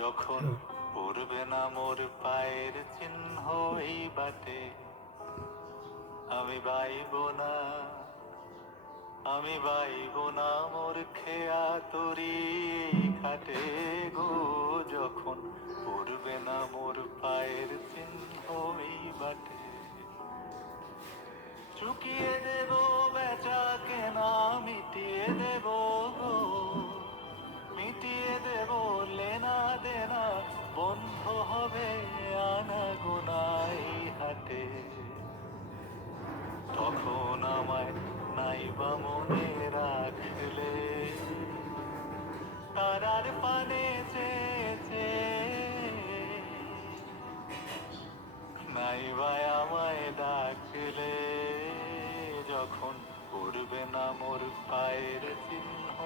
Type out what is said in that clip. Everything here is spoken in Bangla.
যখন পড়বে না মোর পায়ের চিহ্ন এই বাটে, আমি বাইব না, আমি বাইব না মোর খেয়া তরি খাটে গো। যখন পড়বে না মোর পায়ের চিহ্ন এই বাটে, চুকিয়ে দেব বেচা কেনা, মিটিয়ে দেব গো, মিটিয়ে দেব লেনা দেনা, বন্ধ হবে আনা গোনাই হাটে। তখন আমায় নাইবা মনে রাখলে, তারার পানে চেয়েছে, নাইবা আমায় ডাকলে। যখন পড়বে না মোর পায়ের চিহ্ন